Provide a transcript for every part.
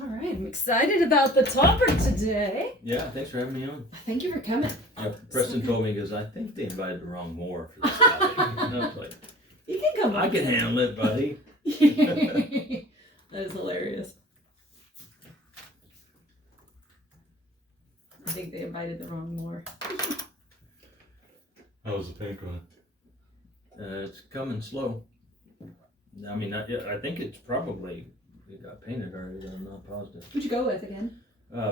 All right, I'm excited about the topic today. Yeah, thanks for having me on. Thank you for coming. Preston told me because I think they invited the wrong Moore for this topic. And I was like, You can come on. I can handle it, buddy. That is hilarious. I think they invited the wrong Moore. How was the paint going? It's coming slow. I mean, I think it's probably, it got painted already, but I'm not positive. Who'd you go with again?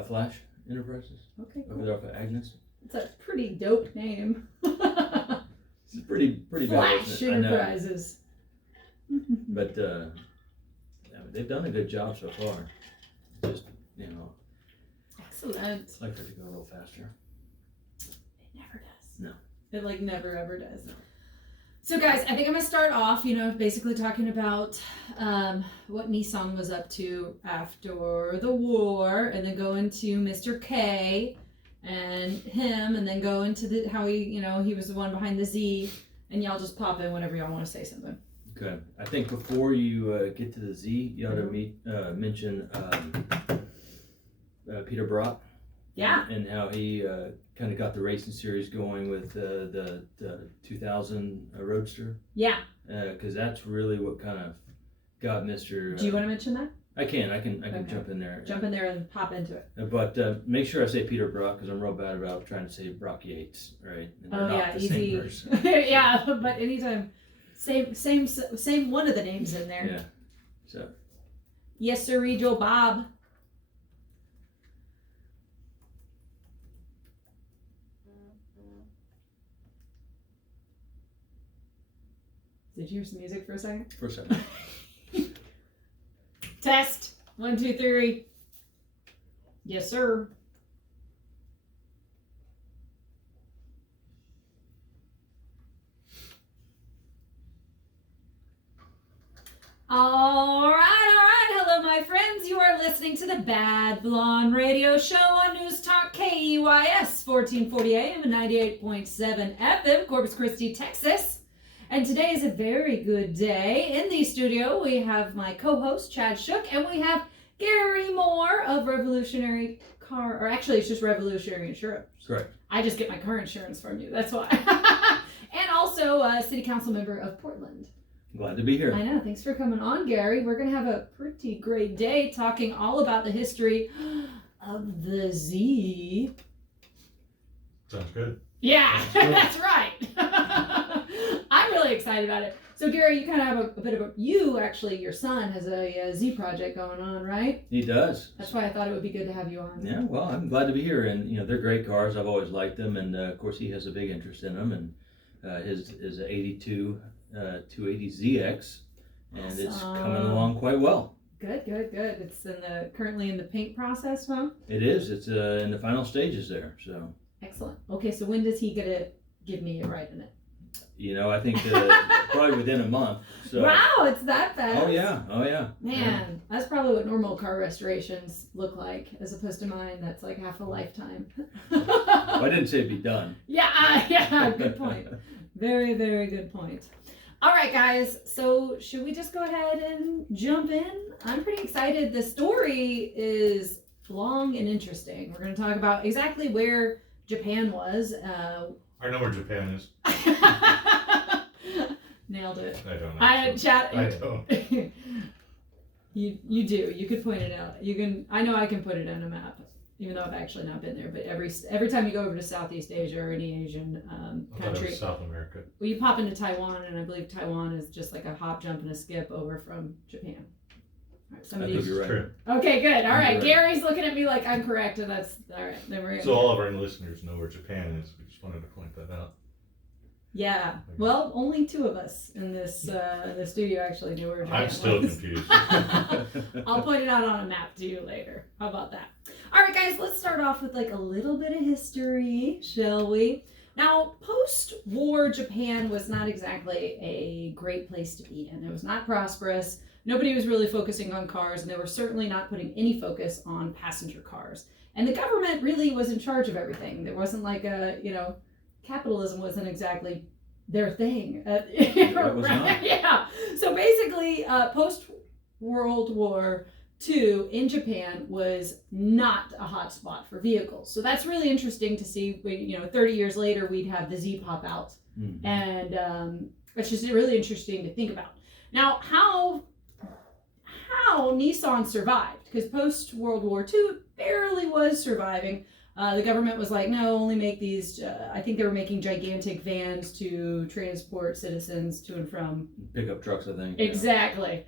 Flash Enterprises. Okay, Over cool. there off of Agnes. It's a pretty dope name. It's pretty bad. Flash I know. Enterprises. But yeah, they've done a good job so far. Just, Excellent. I'd like for it to go a little faster. It never does. No. It like never ever does. No. So guys, I think I'm gonna start off, basically talking about what Nissan was up to after the war, and then go into Mr. K and him, and then go into how he was the one behind the Z, and y'all just pop in whenever y'all want to say something. Okay. I think before you get to the Z, you ought to mention Peter Brock. Yeah. And how he kind of got the racing series going with the 2000 Roadster. Yeah. Because that's really what kind of got Mr. Do you want to mention that? I can Okay. jump in there. Jump in there and pop into it. But make sure I say Peter Brock because I'm real bad about trying to say Brock Yates, right? And they're Oh not yeah, the easy. same person. Yeah, but anytime, same one of the names in there. Yeah. So. Yes, sir, Joe Bob. Did you hear some music for a second? For a second. Test. 1, 2, 3. Yes, sir. All right. Hello, my friends. You are listening to the Bad Blonde Radio Show on News Talk KEYS 1440 AM and 98.7 FM, Corpus Christi, Texas. And today is a very good day. In the studio, we have my co-host, Chad Shook, and we have Gary Moore of Revolutionary Car, or actually it's just Revolutionary Insurance. Correct. I just get my car insurance from you, that's why. And also a city council member of Portland. Glad to be here. I know, thanks for coming on, Gary. We're going to have a pretty great day talking all about the history of the Z. Sounds good. Yeah, that's right. I'm really excited about it. So, Gary, you kind of have a bit of your son has a Z project going on, right? He does. That's why I thought it would be good to have you on. Yeah, well, I'm glad to be here, and they're great cars. I've always liked them, and of course he has a big interest in them, and his is a 82 280ZX, and Awesome. It's coming along quite well. Good. It's currently in the paint process, huh? It is. It's in the final stages there. So. Excellent. Okay, so when does he get to give me a ride in it? I think probably within a month. So. Wow, it's that fast. Oh yeah. Man, that's probably what normal car restorations look like, as opposed to mine that's like half a lifetime. Well, I didn't say it'd be done. Yeah, good point. Very, very good point. All right, guys, so should we just go ahead and jump in? I'm pretty excited. The story is long and interesting. We're going to talk about exactly where Japan was. I know where Japan is. Nailed it. I don't know. I don't. You do. You could point it out. You can. I know I can put it on a map, even though I've actually not been there. But every time you go over to Southeast Asia or any Asian I thought it country, was South America. well, you pop into Taiwan, and I believe Taiwan is just like a hop, jump, and a skip over from Japan. All right, I somebody. think you're right. True. Okay, good. All right, You're right. Gary's looking at me like I'm correct, and that's all right. Then we're So all of our listeners know where Japan is. We just wanted to point that out. Yeah. Well, only 2 of us in this the studio actually knew where Japan I'm still was. confused. I'll point it out on a map to you later. How about that? All right, guys, let's start off with like a little bit of history, shall we? Now, post-war Japan was not exactly a great place to be in. It was not prosperous. Nobody was really focusing on cars, and they were certainly not putting any focus on passenger cars. And the government really was in charge of everything. There wasn't like capitalism wasn't exactly their thing. It was not. Yeah. So basically, post-World War, II in Japan was not a hot spot for vehicles. So that's really interesting to see. 30 years later, we'd have the Z pop out. Mhm. And it's just really interesting to think about. Now, how Nissan survived, because post World War II it barely was surviving. The government was like, no, only make these, I think they were making gigantic vans to transport citizens to and from. Pickup trucks, I think. Exactly.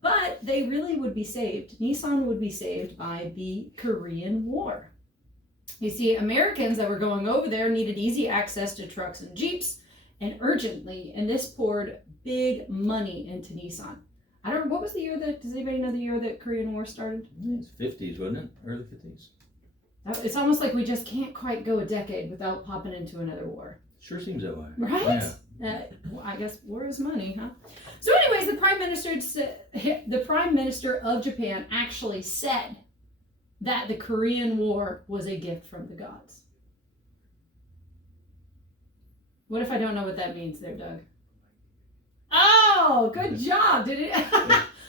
But they really would be saved. Nissan would be saved by the Korean War. You see, Americans that were going over there needed easy access to trucks and Jeeps, and urgently, and this poured big money into Nissan. What was the year does anybody know the year that Korean War started? It's 50s, wasn't it? Early 50s. It's almost like we just can't quite go a decade without popping into another war. Sure seems that way. Right? Yeah. Well, I guess war is money, huh? So anyways, the Prime Minister of Japan actually said that the Korean War was a gift from the gods. What if I don't know what that means there, Doug? Oh, good job. Did it?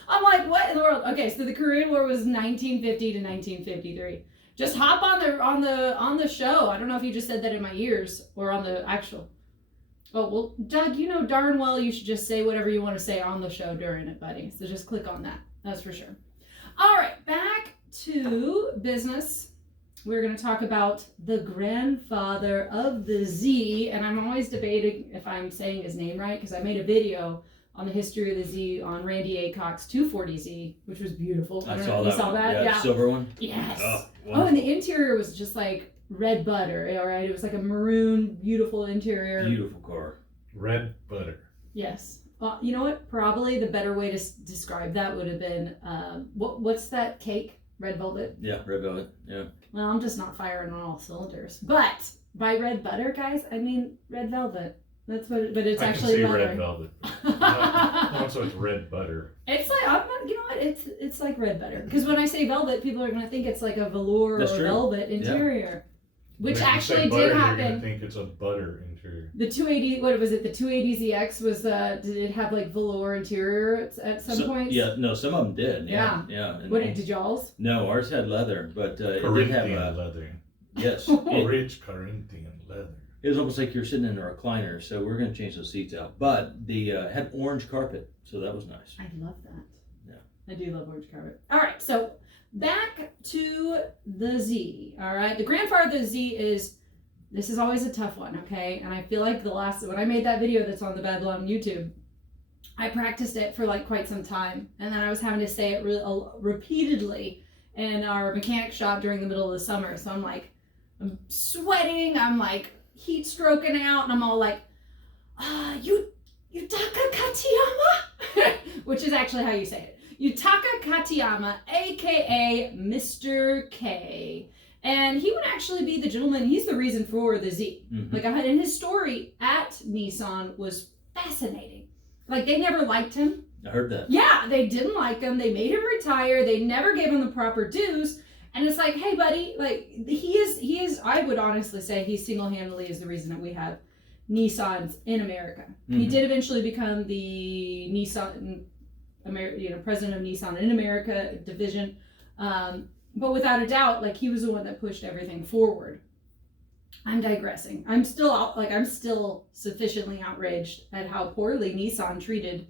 I'm like, what in the world? Okay, so the Korean War was 1950 to 1953. Just hop on the show. I don't know if you just said that in my ears or on the actual. Oh, well, Doug, you know darn well you should just say whatever you want to say on the show during it, buddy. So just click on that. That's for sure. All right, back to business. We're going to talk about the grandfather of the Z, and I'm always debating if I'm saying his name right, because I made a video on the history of the Z on Randy Aycock's 240Z, which was beautiful. I saw that. You saw that? Yeah. Silver one? Yes. Oh, and the interior was just like red butter, all right? It was like a maroon, beautiful interior. Beautiful car. Red butter. Yes. You know what? Probably the better way to describe that would have been, what's that cake? Red velvet? Yeah, red velvet. Yeah. Well, I'm just not firing on all cylinders. But by red butter, guys, I mean red velvet. That's what, but it's I actually can see butter. red velvet. No, so it's red butter. It's like, you know what? It's like red butter. Because when I say velvet, people are going to think it's like a velour That's or true. velvet interior. Which When you actually say butter, did You're happen. gonna think it's a butter interior. The 280, what was it? The 280ZX was did it have like velour interior at some points? Yeah, no, some of them did. Yeah. And What did y'all's? No, ours had leather, but it did Corinthian have leather. yes. Rich Corinthian leather. It was almost like you're sitting in a recliner, so we're going to change those seats out. But the had orange carpet, so that was nice. I love that. Yeah. I do love orange carpet. All right, so back to the Z. All right, the grandfather of the Z this is always a tough one, okay? And I feel like when I made that video that's on the Babylon YouTube, I practiced it for like quite some time, and then I was having to say it repeatedly in our mechanic shop during the middle of the summer. So I'm sweating, I'm like heat stroking out, and I'm all like, Yutaka Katayama, which is actually how you say it. Yutaka Katayama, aka Mr. K. And he would actually be the gentleman, he's the reason for the Z. Mm-hmm. Like, and his story at Nissan was fascinating. Like, they never liked him. I heard that. Yeah, they didn't like him. They made him retire. They never gave him the proper dues. And it's like, hey, buddy, like, he is, I would honestly say he single-handedly is the reason that we have Nissans in America. Mm-hmm. He did eventually become the Nissan, president of Nissan in America division. But without a doubt, like, he was the one that pushed everything forward. I'm digressing. I'm still sufficiently outraged at how poorly Nissan treated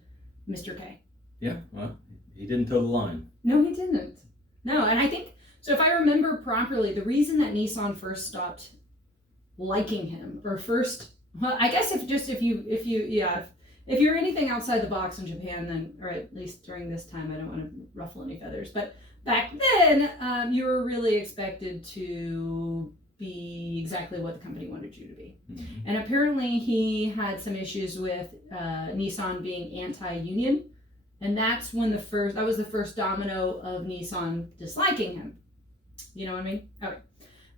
Mr. K. Yeah, well, he didn't toe the line. No, he didn't. No, and I think, so if I remember properly, the reason that Nissan first stopped liking him, I guess if you're anything outside the box in Japan, then, or at least during this time, I don't want to ruffle any feathers, but back then, you were really expected to be exactly what the company wanted you to be. Mm-hmm. And apparently he had some issues with Nissan being anti-union, and that was the first domino of Nissan disliking him. You know what I mean? Okay,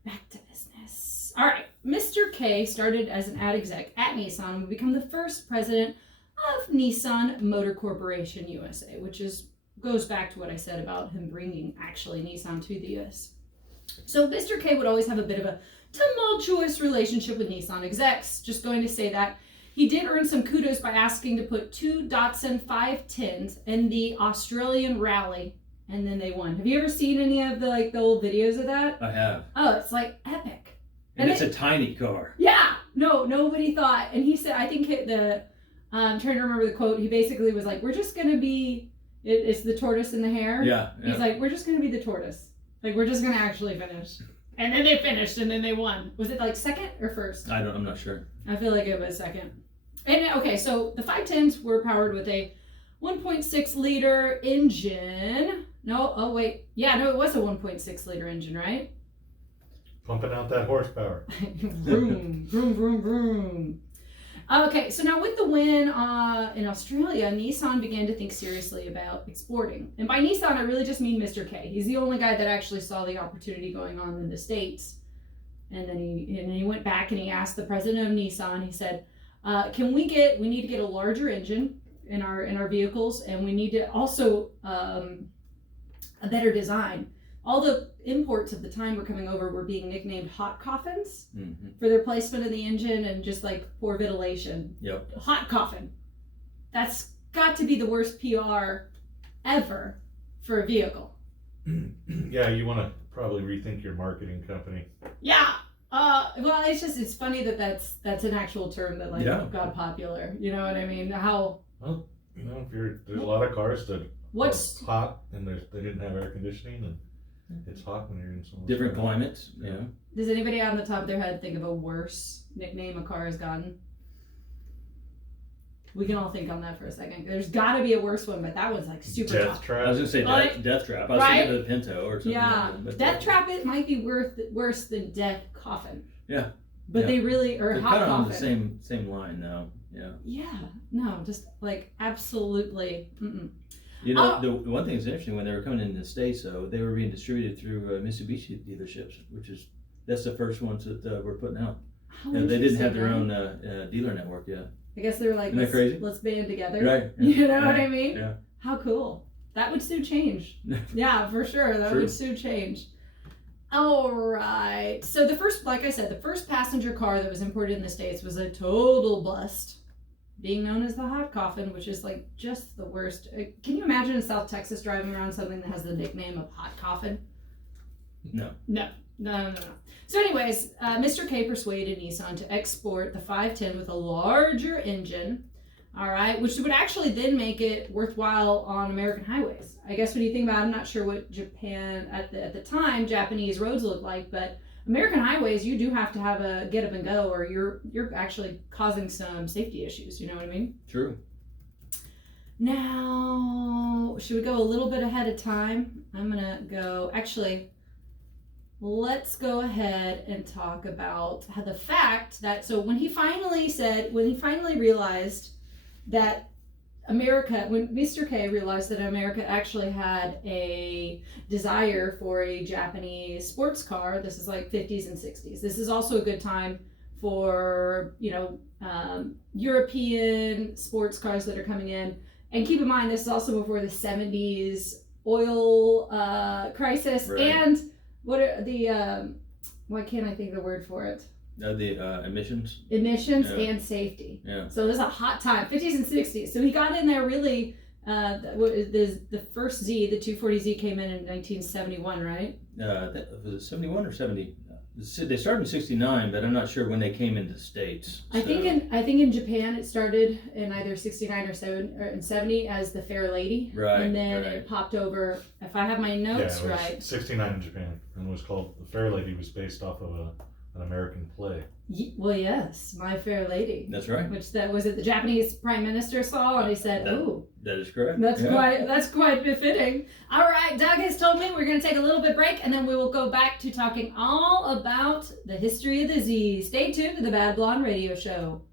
back to business. All right, Mr. K started as an ad exec at Nissan and would become the first president of Nissan Motor Corporation USA, which goes back to what I said about him bringing actually Nissan to the US. So Mr. K would always have a bit of a tumultuous relationship with Nissan execs. Just going to say that. He did earn some kudos by asking to put 2 Datsun 510s in the Australian Rally and then they won. Have you ever seen any of the old videos of that? I have. Oh, it's like epic. And it's a tiny car. Yeah. No, nobody thought. And he said, I think I'm trying to remember the quote. He basically was like, we're just going to be, it's the tortoise and the hare. Yeah. He's like, we're just going to be the tortoise. Like, we're just going to actually finish. And then they finished, and then they won. Was it like second or first? I'm not sure. I feel like it was second. And okay, so the 510s were powered with a 1.6 liter engine. No, oh wait. Yeah, no, it was a 1.6 liter engine, right? Pumping out that horsepower. Vroom, vroom, vroom, vroom. Okay, so now with the win in Australia, Nissan began to think seriously about exporting. And by Nissan, I really just mean Mr. K. He's the only guy that actually saw the opportunity going on in the States. And then he went back and he asked the president of Nissan, he said, we need to get a larger engine in our vehicles, and we need to also a better design. All the imports at the time were coming over were being nicknamed hot coffins for their placement of the engine and just like poor ventilation. Yep. Hot coffin. That's got to be the worst PR ever for a vehicle. Yeah, you want to probably rethink your marketing company. Yeah. Well, it's funny that's an actual term that got popular. You know what I mean? How? Well, there's a lot of cars that What's are hot and they didn't have air conditioning and it's hot when you're in some different climates. Yeah. Does anybody on the top of their head think of a worse nickname a car has gotten? We can all think on that for a second. There's got to be a worse one, but that one's like super Death tough. Trap. I was gonna say death trap. I was thinking of the Pinto or something. Yeah, but death trap. It might be worse than death coffin. Yeah. But Yeah. they really are They're hot kind of coffin. on the same line though. Yeah. Yeah. No, just like absolutely. Mm-mm. You know, the one thing that's interesting, when they were coming into the States, though, they were being distributed through Mitsubishi dealerships, that's the first ones that were putting out. They didn't have their own dealer network yet. I guess they were like, Isn't that crazy? Let's band together. Right. You know what I mean? Yeah. How cool. That would soon change. Yeah, for sure. That would soon change. All right. So the first passenger car that was imported in the States was a total bust, being known as the hot coffin, which is like just the worst. Can you imagine in South Texas driving around something that has the nickname of hot coffin? No. So anyways, Mr. K persuaded Nissan to export the 510 with a larger engine, all right, which would actually then make it worthwhile on American highways. I guess when you think about it, I'm not sure what Japan, at the time, Japanese roads looked like, but American highways, you do have to have a get up and go, or you're actually causing some safety issues, you know what I mean? True. Now, should we go a little bit ahead of time? I'm going to go, actually, let's go ahead and talk about how the fact that, so when he finally realized that when Mr. K realized that America actually had a desire for a Japanese sports car, this is like 50s and 60s. This is also a good time for, European sports cars that are coming in. And keep in mind, this is also before the 70s oil crisis. Right. And what are the, why can't I think of the word for it? The emissions. Emissions and safety. Yeah. So this is a hot time, 50s and 60s. So he got in there really, the first Z, the 240Z came in 1971, right? Was it 71 or 70? They started in 69, but I'm not sure when they came into the States. I think in Japan it started in either 69 or 70 as the Fair Lady. Right. And then it popped over, if I have my notes right. 69 in Japan, and it was called, the Fair Lady was based off of an American play. Well, yes, My Fair Lady. That's right. Which was it the Japanese Prime Minister saw, and he said, "Ooh, that is correct. That's quite befitting." All right, Doug has told me we're going to take a little bit break, and then we will go back to talking all about the history of the Z. Stay tuned to the Bad Blonde Radio Show.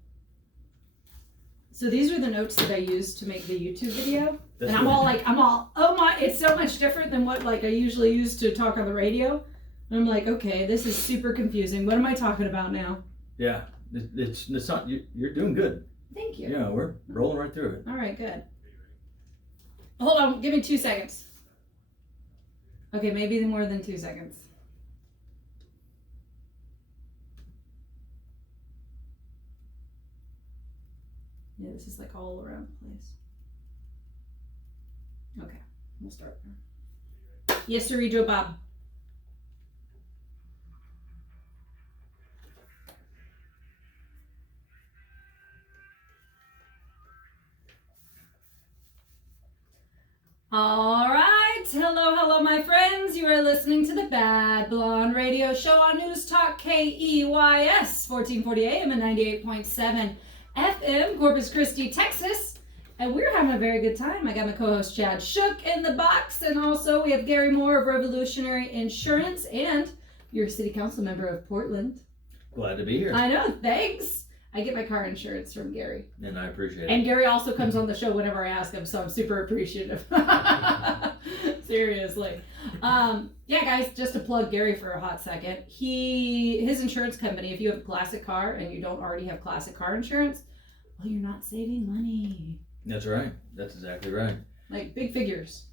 So these are the notes that I used to make the YouTube video, and I'm all, oh my, it's so much different than what I usually use to talk on the radio. And I'm like, okay, this is super confusing. What am I talking about now? Yeah, it's not. You're doing good. Thank you. Yeah, we're rolling right through it. All right, good. Hold on, give me 2 seconds. Okay, maybe more than 2 seconds. Yeah, this is all around the place. Okay, we'll start there. Yes, sir, Joe Bob. All right. Hello, my friends. You are listening to the Bad Blonde Radio Show on News Talk KEYS 1440 AM and 98.7 FM, Corpus Christi, Texas. And we're having a very good time. I got my co-host Chad Shook in the box, and also we have Gary Moore of Revolutionary Insurance and your city council member of Portland. Glad to be here. I know. Thanks. I get my car insurance from Gary. And I appreciate it. And Gary also comes on the show whenever I ask him, so I'm super appreciative. Seriously. Yeah, guys, just to plug Gary for a hot second. His insurance company, if you have a classic car and you don't already have classic car insurance, well, you're not saving money. That's right. That's exactly right. Like big figures.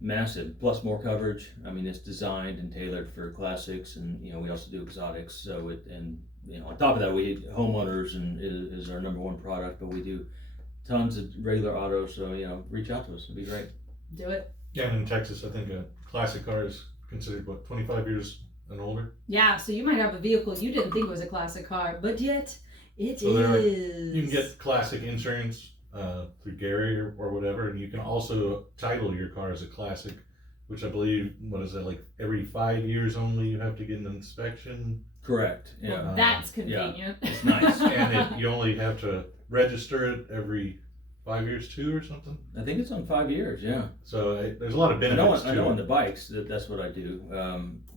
Massive, plus more coverage. I mean, it's designed and tailored for classics, and we also do exotics. So on top of that, we homeowners and is our number one product, but we do tons of regular autos. So reach out to us. It'd be great. Do it. Yeah, and in Texas, I think a classic car is considered 25 years and older. Yeah, so you might have a vehicle you didn't think was a classic car, but yet it So is. You can get classic insurance through Gary or whatever, and you can also title your car as a classic, which I believe, like every 5 years only you have to get an inspection. Correct. Yeah. Well, that's convenient. Yeah. It's nice. And you only have to register it every 5 years too, or something. I think it's on 5 years. Yeah. So there's a lot of benefits. I know on the bikes that's what I do.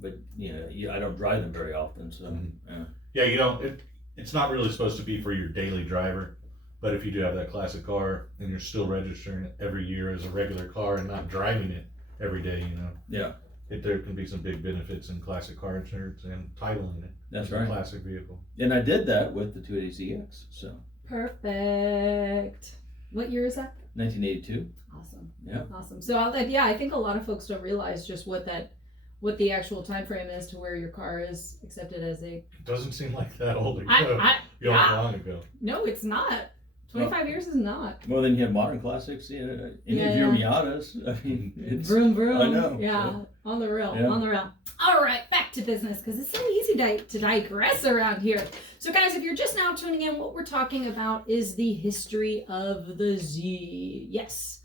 But I don't drive them very often. So yeah, you don't. It's not really supposed to be for your daily driver. But if you do have that classic car and you're still registering it every year as a regular car and not driving it every day, Yeah. There can be some big benefits in classic car insurance and titling it. That's as right. A classic vehicle. And I did that with the 280ZX. So. Perfect. What year is that? 1982. Awesome. Yeah. Awesome. So I think a lot of folks don't realize just what the actual time frame is to where your car is accepted as a. It doesn't seem like that old ago. Long ago. No, it's not. 25 years is not. Well, then you have modern classics. Any of your Miatas. I mean, it's vroom vroom. I know. Yeah. On the rail. Yeah. On the rail. All right, back to business because it's so easy to digress around here. So, guys, if you're just now tuning in, what we're talking about is the history of the Z. Yes.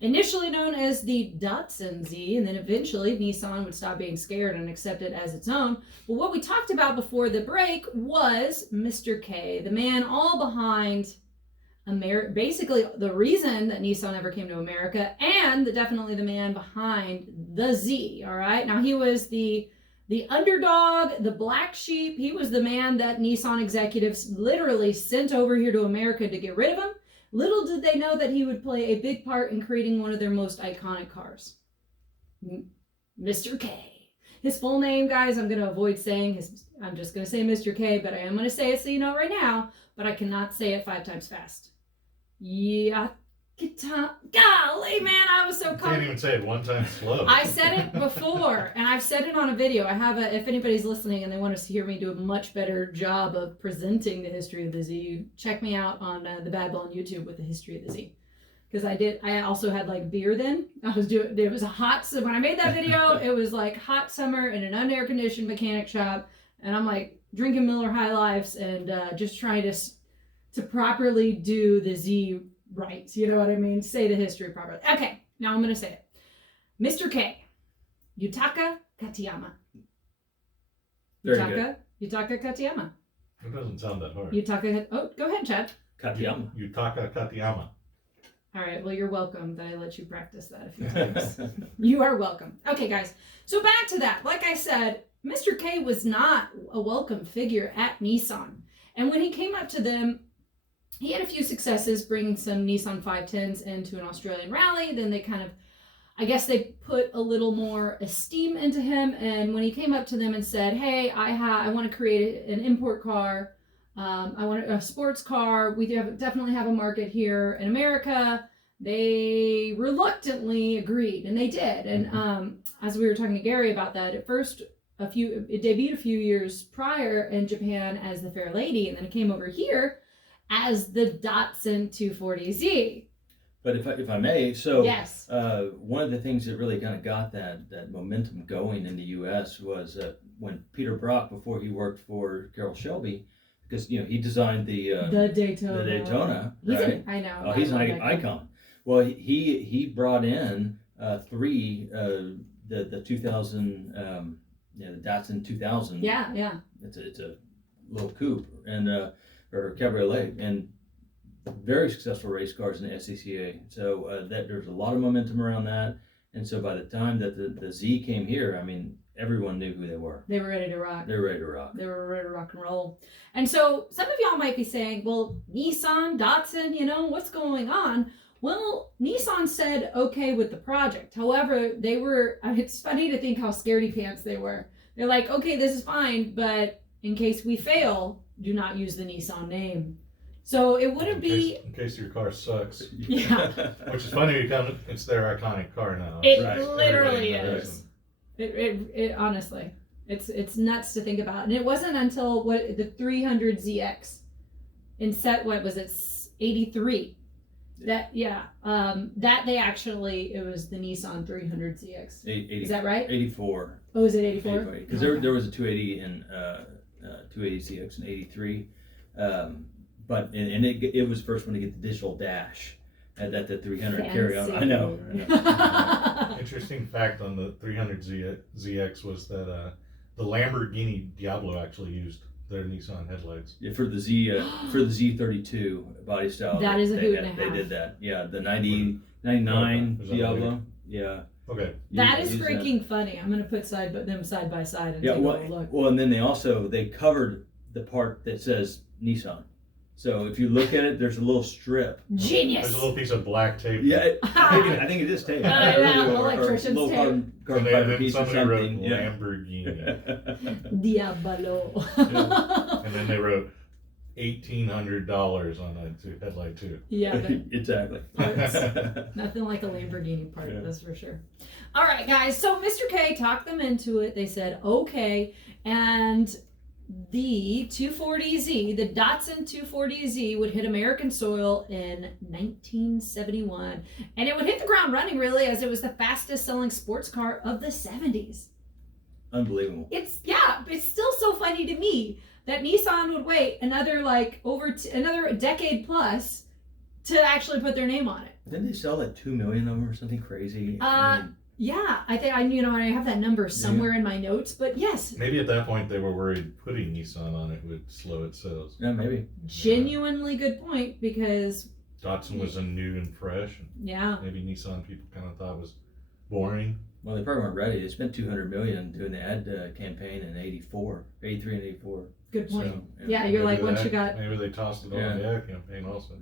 Initially known as the Datsun Z, and then eventually Nissan would stop being scared and accept it as its own. But what we talked about before the break was Mr. K, the man all behind basically the reason that Nissan ever came to America, and definitely the man behind the Z. All right, now he was the underdog, the black sheep. He was the man that Nissan executives literally sent over here to America to get rid of him. Little did they know that he would play a big part in creating one of their most iconic cars. Mr. K. His full name, guys, I'm going to avoid saying. I'm just going to say Mr. K, but I am going to say it so you know right now, but I cannot say it 5 times fast. Yeah. Golly, man, I was so You can't even say it 1 time slow. I said it before, and I've said it on a video. I have if anybody's listening and they want to hear me do a much better job of presenting the history of the Z, check me out on the Bad Ball on YouTube with the history of the Z. Because I also had like beer then. It was a hot, so when I made that video, it was like hot summer in an unair conditioned mechanic shop. And I'm like drinking Miller High Lifes and just trying to properly do the Z right. You know what I mean? Say the history properly. Okay, now I'm going to say it. Mr. K. Yutaka Katayama. Very Yutaka Katayama. It doesn't sound that hard. Go ahead, Chad. Katayama. Yutaka Katayama. All right, well, you're welcome that I let you practice that a few times. You are welcome. Okay, guys, so back to that. Like I said, Mr. K was not a welcome figure at Nissan. And when he came up to them, he had a few successes, bringing some Nissan 510s into an Australian rally. Then they I guess they put a little more esteem into him. And when he came up to them and said, hey, I want to create an import car. I want a sports car. We definitely have a market here in America. They reluctantly agreed, and they did. And as we were talking to Gary about that, at first, it debuted a few years prior in Japan as the Fair Lady, and then it came over here as the Datsun 240Z. But if I may, so Yes. one of the things that really kind of got that momentum going in the U.S. was when Peter Brock, before he worked for Carroll Shelby, because he designed the Daytona. the Daytona, He's right? I know. Oh, he's an icon. Well, he brought in three the 2000 the Datsun 2000. Yeah. It's a little coupe and or cabriolet and very successful race cars in the SCCA. So that there's a lot of momentum around that. And so by the time that the Z came here, I mean, everyone knew who they were. They were ready to rock. They were ready to rock. They were ready to rock and roll. And so some of y'all might be saying, well, Nissan, Datsun, what's going on? Well, Nissan said okay with the project. However, it's funny to think how scaredy pants they were. They're like, okay, this is fine, but in case we fail, do not use the Nissan name. So it wouldn't be... In case your car sucks. Yeah. Which is funny because it's their iconic car now. It Right. literally Everybody knows is. them. It honestly, it's nuts to think about. And it wasn't until the 300ZX in what was it, 83, that they actually, it was the Nissan 300ZX. 80, Is that right? 84. Oh, is it 84? Because there was a 280 and 280ZX in 83. But it was the first one to get the digital dash that the 300 carry on. I know. Interesting fact on the 300ZX was that the Lamborghini Diablo actually used their Nissan headlights. Yeah, for the Z32 body style. That is a hoot and a They half. did that. Yeah, the 99 Is that Diablo. Yeah. Okay. That is Use freaking funny. I'm going to put them side by side and Yeah, take a look. well, and then they covered the part that says Nissan. So if you look at it, there's a little strip. Genius. There's a little piece of black tape. Yeah, I think it is tape. Electrician's little tape. carbon And fiber then piece or somebody wrote something. Yeah. Lamborghini. Diablo. And then they wrote $1,800 on that headlight too. Yeah, but Exactly. parts. Nothing like a Lamborghini part, Yeah. that's for sure. All right, guys. So Mr. K talked them into it. They said okay, and the 240Z, the Datsun 240Z, would hit American soil in 1971, and it would hit the ground running really, as it was the fastest selling sports car of the 70s. Unbelievable. It's still so funny to me that Nissan would wait another another decade plus to actually put their name on it. Didn't they sell like 2 million of them or something crazy? Yeah, I think I have that number somewhere in my notes, but yes, Maybe at that point they were worried putting Nissan on it would slow its sales. Yeah, maybe. genuinely good point, because Datsun was a new and fresh. And yeah, maybe Nissan people kind of thought was boring. Well, they probably weren't ready. They spent $200 million doing the ad campaign in 83 and 84. good point. So, Yeah, you're like, Maybe once you got maybe they tossed it on the ad campaign also.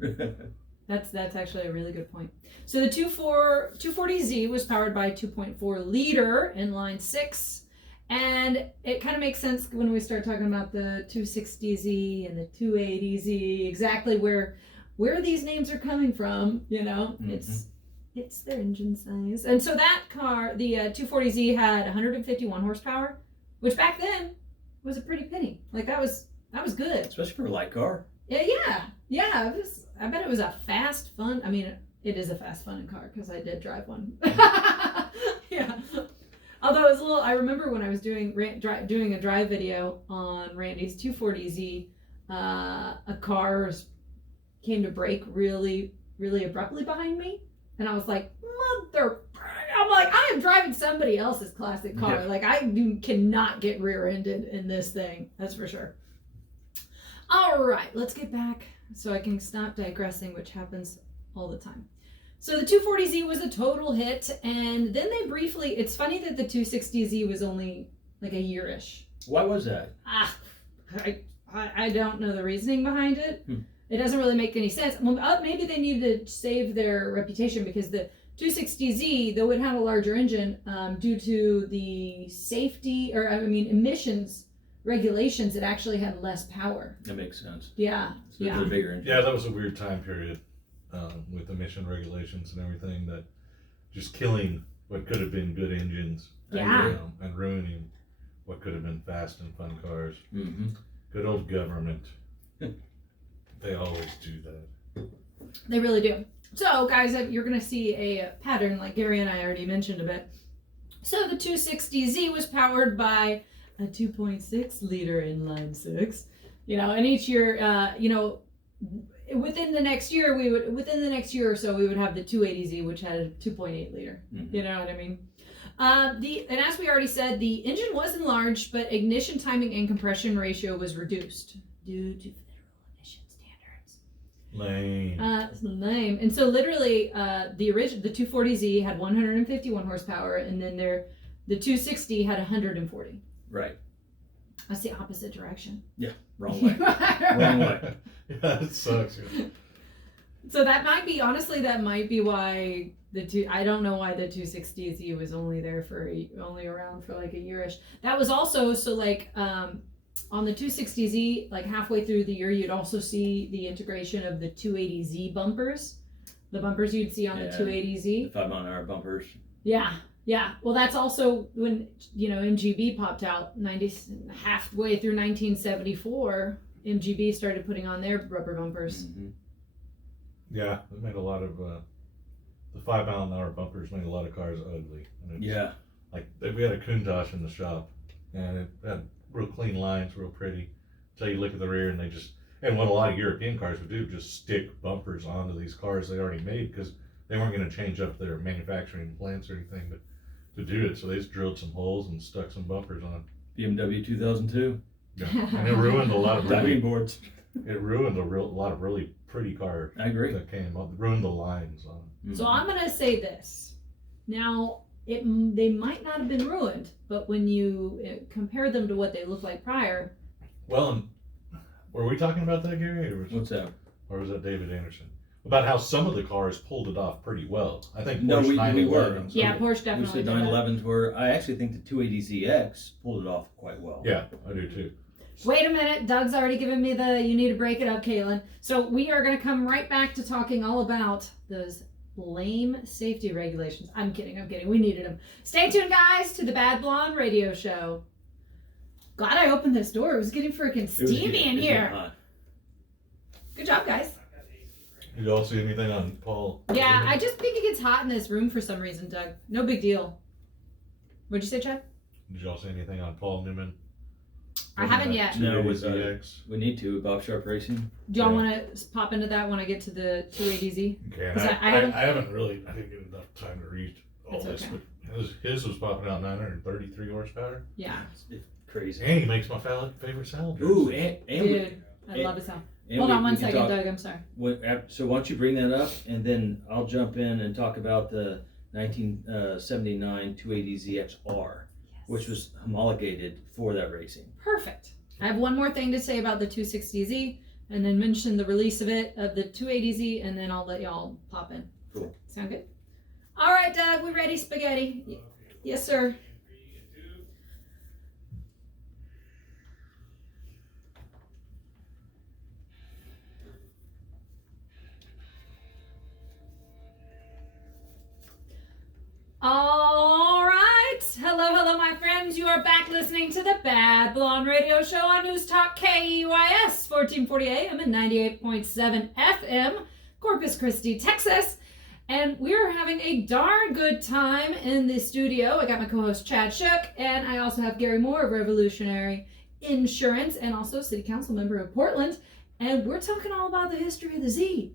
that's actually a really good point. So the 240Z was powered by a 2.4 liter inline 6, and it kind of makes sense when we start talking about the 260Z and the 280Z, exactly where these names are coming from. Mm-hmm. It's their engine size. And so that car, the 240Z, had 151 horsepower, which back then was a pretty penny. Like that was good. Especially for a light car. Yeah. I bet it was a fast, fun. I mean, it is a fast, fun car because I did drive one. Yeah. Although it was a little. I remember when I was doing a drive video on Randy's 240Z, a car came to brake really, really abruptly behind me, and I was like, "Mother!" I'm like, I am driving somebody else's classic car. Yeah. Like I cannot get rear-ended in this thing. That's for sure. All right, let's get back so I can stop digressing, which happens all the time. So the 240Z was a total hit, and then they briefly, it's funny that the 260Z was only like a year-ish. Why was that? I don't know the reasoning behind it. It doesn't really make any sense. Well, maybe they needed to save their reputation, because the 260Z, though it had a larger engine, due to the emissions regulations, it actually had less power. That makes sense. Yeah. So they're bigger engines. Yeah, that was a weird time period with emission regulations and everything, that just killing what could have been good engines. Yeah. And ruining what could have been fast and fun cars. Mm-hmm. Good old government. They always do that. They really do. So, guys, you're going to see a pattern like Gary and I already mentioned a bit. So, the 260Z was powered by a 2.6 liter inline six. And each year, within the next year or so, we would have the 280Z, which had a 2.8 liter. Mm-hmm. You know what I mean? And as we already said, the engine was enlarged, but ignition timing and compression ratio was reduced due to federal emission standards. Lame. And so literally, the 240Z had 151 horsepower, and then the 260 had 140. Right. That's the opposite direction. Yeah, wrong way. Wrong way. Yeah, it sucks. So that might be why I don't know why the 260Z was only around for like a yearish. That was also on the 260Z, like halfway through the year, you'd also see the integration of the 280Z bumpers. The bumpers you'd see on the 280Z. The 5-mile-an-hour bumpers. Yeah. Well, that's also when, MGB popped out halfway through 1974. MGB started putting on their rubber bumpers. Mm-hmm. Yeah, it made a lot of, the 5-mile-an-hour bumpers made a lot of cars ugly. And Yeah. Like, we had a Countach in the shop, and it had real clean lines, real pretty. So you look at the rear, and and what a lot of European cars would do, just stick bumpers onto these cars they already made, because they weren't going to change up their manufacturing plants or anything, but to do it, so they just drilled some holes and stuck some bumpers on. BMW 2002. Yeah. And it ruined a lot of Diving boards. It ruined a lot of really pretty cars. I agree. That came up, ruined the lines on. Mm-hmm. So I'm going to say this. Now, they might not have been ruined, but when you compare them to what they looked like prior. Well, and were we talking about that, Gary? What's that? Or was that David Anderson? About how some of the cars pulled it off pretty well. I think No, Porsche we 911s. Yeah, Porsche We definitely said did that. 911s were. I actually think the 280ZX pulled it off quite well. Yeah, I do too. Wait a minute, Doug's already given me you need to break it up, Kaylin. So we are going to come right back to talking all about those lame safety regulations. I'm kidding. We needed them. Stay tuned, guys, to the Bad Blonde Radio Show. Glad I opened this door. It was getting freaking steamy in here. Good job, guys. Did you all see anything on Paul? Yeah, Newman? I just think it gets hot in this room for some reason, Doug. No big deal. What'd you say, Chad? Did you all see anything on Paul Newman? I haven't yet. No, with ZX. we need to. Bob Sharp Racing. Do y'all want to pop into that when I get to the 280Z? Okay, Is and that- I didn't get enough time to read all That's this, okay. but his was popping out 933 horsepower. Yeah. It's crazy. And he makes my favorite salad Ooh, dressing. Dude, I love his sound. and Hold on we one can second, talk- Doug. I'm sorry. So why don't you bring that up, and then I'll jump in and talk about the 1979 280ZXR, which was homologated for that racing. Perfect. I have one more thing to say about the 260Z, and then mention the release of the 280Z, and then I'll let y'all pop in. Cool. Sound good? All right, Doug, we ready, spaghetti? Yes, sir. All right. Hello, my friends. You are back listening to the Bad Blonde Radio Show on News Talk KUIS 1440 AM and 98.7 FM, Corpus Christi, Texas. And we're having a darn good time in the studio. I got my co-host Chad Shook, and I also have Gary Moore of Revolutionary Insurance, and also City Council member of Portland. And we're talking all about the history of the Z.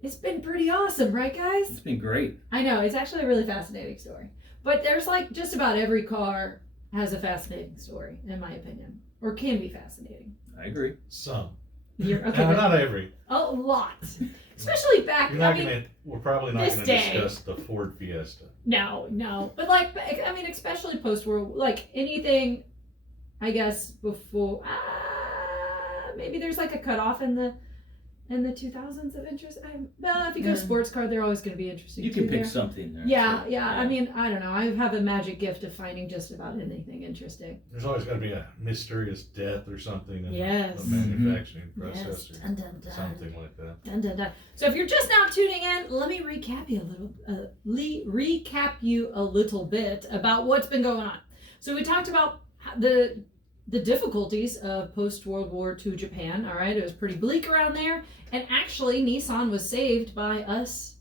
It's been pretty awesome, right, guys? It's been great. I know, it's actually a really fascinating story. But there's just about every car has a fascinating story, in my opinion. Or can be fascinating. I agree. Some. Okay, Not every. a lot. Especially back, We're probably not this going to day. discuss the Ford Fiesta. No. But especially post-war, anything, I guess, before, maybe there's a cutoff in the 2000s of interest. Well, if you go sports car, they're always going to be interesting. You can pick there. something there. Yeah. I don't know. I have a magic gift of finding just about anything interesting. There's always going to be a mysterious death or something in Yes. the manufacturing process Yes. or Dun, dun, dun. something like that. Dun, dun, dun. So if you're just now tuning in, let me recap you a little bit about what's been going on. So we talked about the difficulties of post-World War II Japan. All right, it was pretty bleak around there, and actually Nissan was saved by us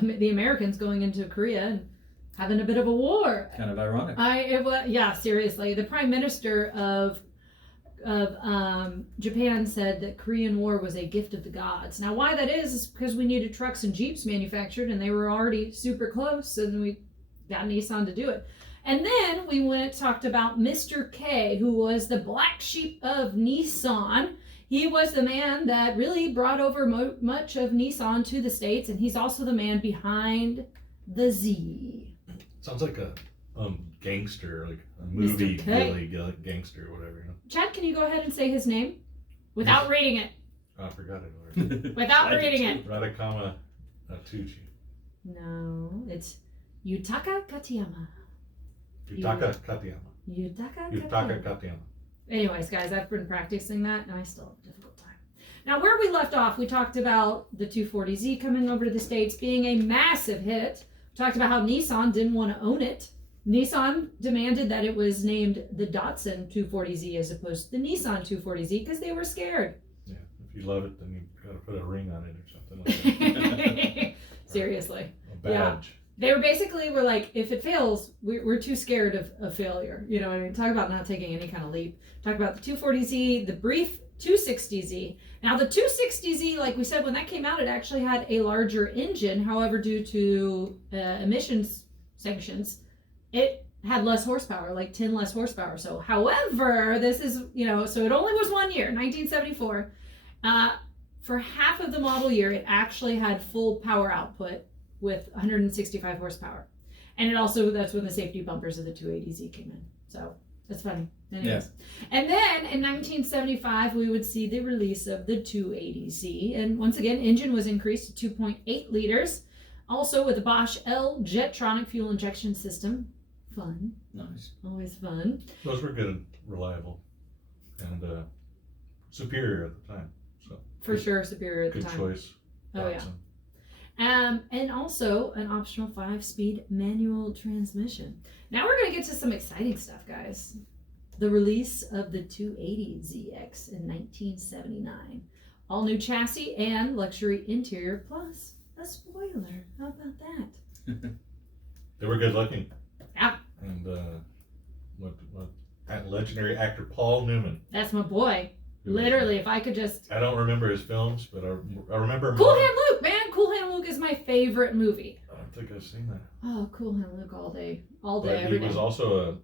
the Americans going into Korea and having a bit of a war. Kind of ironic. Yeah, seriously. The Prime Minister of Japan said that Korean War was a gift of the gods. Now, why that is because we needed trucks and Jeeps manufactured, and they were already super close, and we got Nissan to do it. And then we talked about Mr. K, who was the black sheep of Nissan. He was the man that really brought over much of Nissan to the States, and he's also the man behind the Z. Sounds like a gangster, like a movie gangster or whatever. You know? Chad, can you go ahead and say his name without reading it? I forgot it already. Without reading it. Radakama Atsuchi. No, it's Yutaka Katayama. Yutaka Katayama. Yutaka Katayama. Anyways, guys, I've been practicing that, and I still have a difficult time. Now, where we left off, we talked about the 240Z coming over to the States being a massive hit. We talked about how Nissan didn't want to own it. Nissan demanded that it was named the Datsun 240Z as opposed to the Nissan 240Z because they were scared. Yeah, if you love it, then you got to put a ring on it or something like that. Seriously. A badge. Yeah. They were like, if it fails, we're too scared of failure. You know what I mean? Talk about not taking any kind of leap. Talk about the 240Z, the brief 260Z. Now, the 260Z, like we said, when that came out, it actually had a larger engine. However, due to emissions sanctions, it had less horsepower, like 10 less horsepower. So, however, this is, so it only was 1 year, 1974. For half of the model year, it actually had full power output with 165 horsepower. And it also, that's when the safety bumpers of the 280Z came in. So that's funny. Anyways. Yeah. And then in 1975, we would see the release of the 280Z. And once again, engine was increased to 2.8 liters. Also with a Bosch L Jetronic fuel injection system. Fun. Nice. Always fun. Those were good, reliable, and superior at the time. So for sure, superior at the time. Good choice. Oh, yeah. And also an optional 5-speed manual transmission. Now we're going to get to some exciting stuff, guys. The release of the 280ZX in 1979. All new chassis and luxury interior plus a spoiler. How about that? They were good looking. Yeah. And what that legendary actor Paul Newman. That's my boy. Literally, if I could just... I don't remember his films, but I remember... Cool Hand Luke, man! Cool Hand Luke is my favorite movie. I don't think I've seen that. Oh, Cool Hand Luke all day, But every day. he was also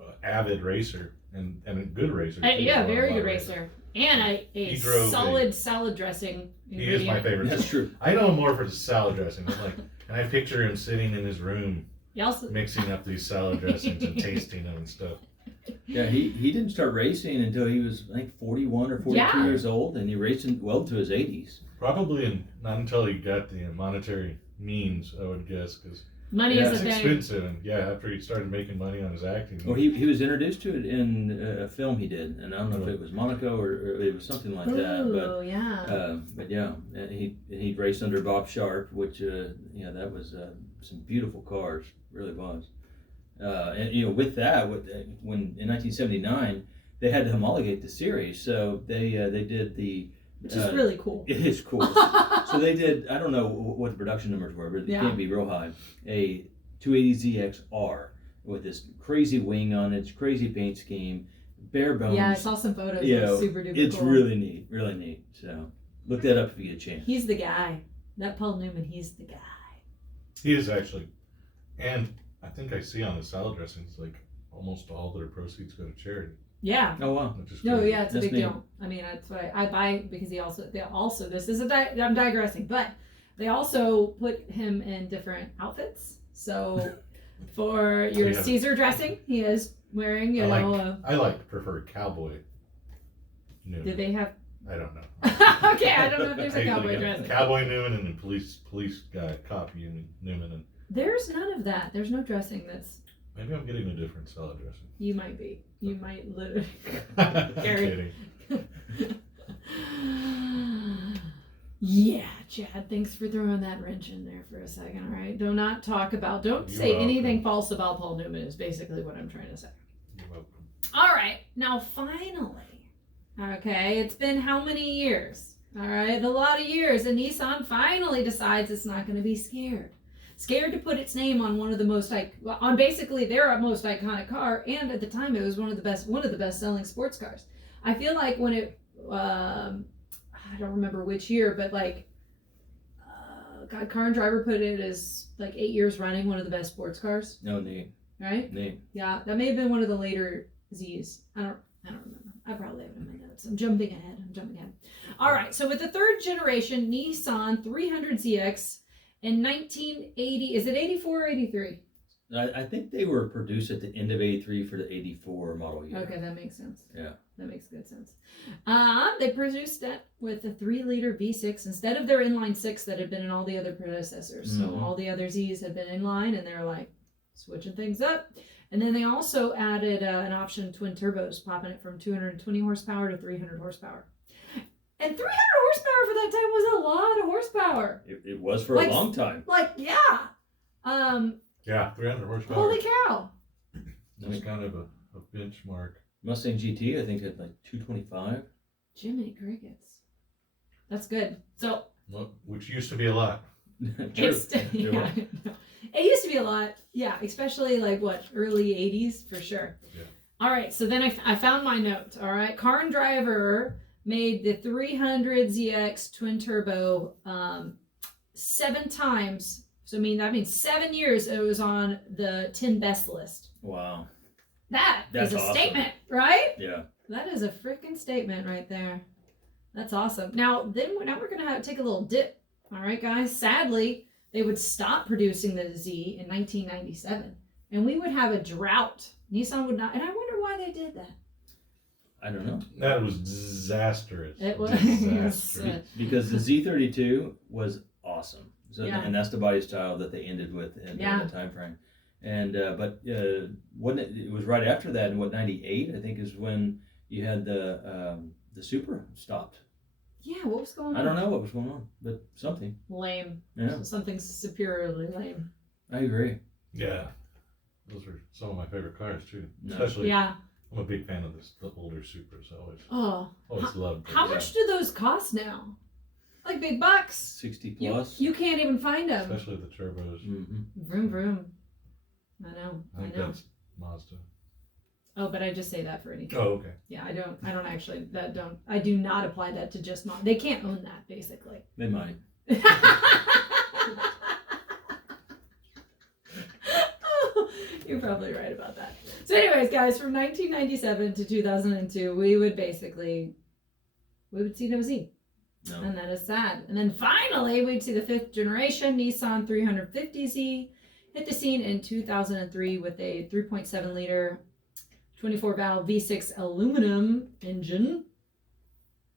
a avid racer and a good racer. Yeah, very good racer. And a solid salad dressing ingredient. He is my favorite. That's true. I know him more for the salad dressing. And I picture him sitting in his room mixing up these salad dressings and tasting them and stuff. Yeah, he didn't start racing until he was, I think, 41 or 42 years old, and he raced well to his 80s. Probably not until he got the monetary means, I would guess, because money is it's a thing. expensive. And after he started making money on his acting. Well, he was introduced to it in a film he did, and I don't know if it was Monaco or it was something like that. But yeah, he raced under Bob Sharp, which that was some beautiful cars, really was. And with that, when in 1979 they had to homologate the series, so they did the. Which is really cool. It is cool. So they did. I don't know what the production numbers were, but it can't be real high. A 280ZXR with this crazy wing on it, crazy paint scheme, bare bones. Yeah, I saw some photos. It's super duper it's cool. really neat, really neat. So look that up if you get a chance. He's the guy. That Paul Newman, he's the guy. He is actually, and I think I see on the salad dressings like almost all their proceeds go to charity. Yeah. Oh wow. It's a big deal. I mean, that's what I buy because they also this is I'm digressing, but they also put him in different outfits. So for your Caesar dressing, he is wearing I prefer cowboy. Newman. Did they have? I don't know. Okay, I don't know if there's a cowboy dressing. Cowboy Newman and then police guy, cop Newman and. There's none of that. There's no dressing that's. Maybe I'm getting a different salad dressing. You might be. You might literally. Kidding. Yeah, Chad, thanks for throwing that wrench in there for a second, all right? Don't say anything false about Paul Newman is basically what I'm trying to say. You're welcome. All right, now finally, okay, it's been how many years? All right, a lot of years, and Nissan finally decides it's not going to be scared to put its name on one of the most on basically their most iconic car, and at the time it was one of the best selling sports cars. I feel like when it I don't remember which year, but like God, Car and Driver put it as like 8 years running one of the best sports cars. No, neat. Right? Neat. Yeah, that may have been one of the later Z's. I don't remember. I probably have it in my notes. I'm jumping ahead. All right, so with the third generation Nissan 300ZX in 1980, is it 84 or 83? I think they were produced at the end of 83 for the 84 model year. Okay, that makes sense. Yeah. That makes good sense. They produced that with a 3-liter V6 instead of their inline 6 that had been in all the other predecessors. So all the other Z's had been inline, and they're like switching things up. And then they also added an option twin turbos, popping it from 220 horsepower to 300 horsepower. And 300 horsepower for that time was a lot of horsepower. It was for a long time. Yeah. Yeah, 300 horsepower. Holy cow. That's kind of a benchmark. Mustang GT, I think, had like 225. Jiminy crickets. That's good. So, Well, which used to be a lot. It used to be a lot. Yeah, especially like early 80s for sure. Yeah. All right, so then I found my note. All right, Car and Driver made the 300ZX twin turbo 7 times. So that means 7 years it was on the 10 best list. Wow. That's a awesome. statement, right? Yeah. That is a freaking statement right there. That's awesome. Now we're gonna take a little dip. All right, guys. Sadly, they would stop producing the Z in 1997, and we would have a drought. Nissan would not, and I wonder why they did that. I don't know. That was disastrous. It was Disastrous. Because the Z32 was awesome. So, Yeah. and that's the body style that they ended with in the time frame. And but wasn't it was right after that in 98 I think is when you had the Supra stopped. Yeah, what was going on? I don't know what was going on, but something. Lame. Yeah. Something superiorly lame. I agree. Yeah. Those are some of my favorite cars too. No. Especially, Yeah. I'm a big fan of the older Supras. Always loved them. How much do those cost now? Like big bucks. 60 plus. You can't even find them. Especially the turbos. Mm-hmm. Vroom vroom. I know. I think that's Mazda. Oh, but I just say that for anything. Oh, okay. Yeah, I don't actually. I do not apply that to just mom. They can't own that, basically. They might. Oh, you're probably right about that. So, anyways, guys, from 1997 to 2002, we would see no Z. No. And that is sad. And then finally, we'd see the 5th generation Nissan 350Z hit the scene in 2003 with a 3.7 liter 24-valve V6 aluminum engine.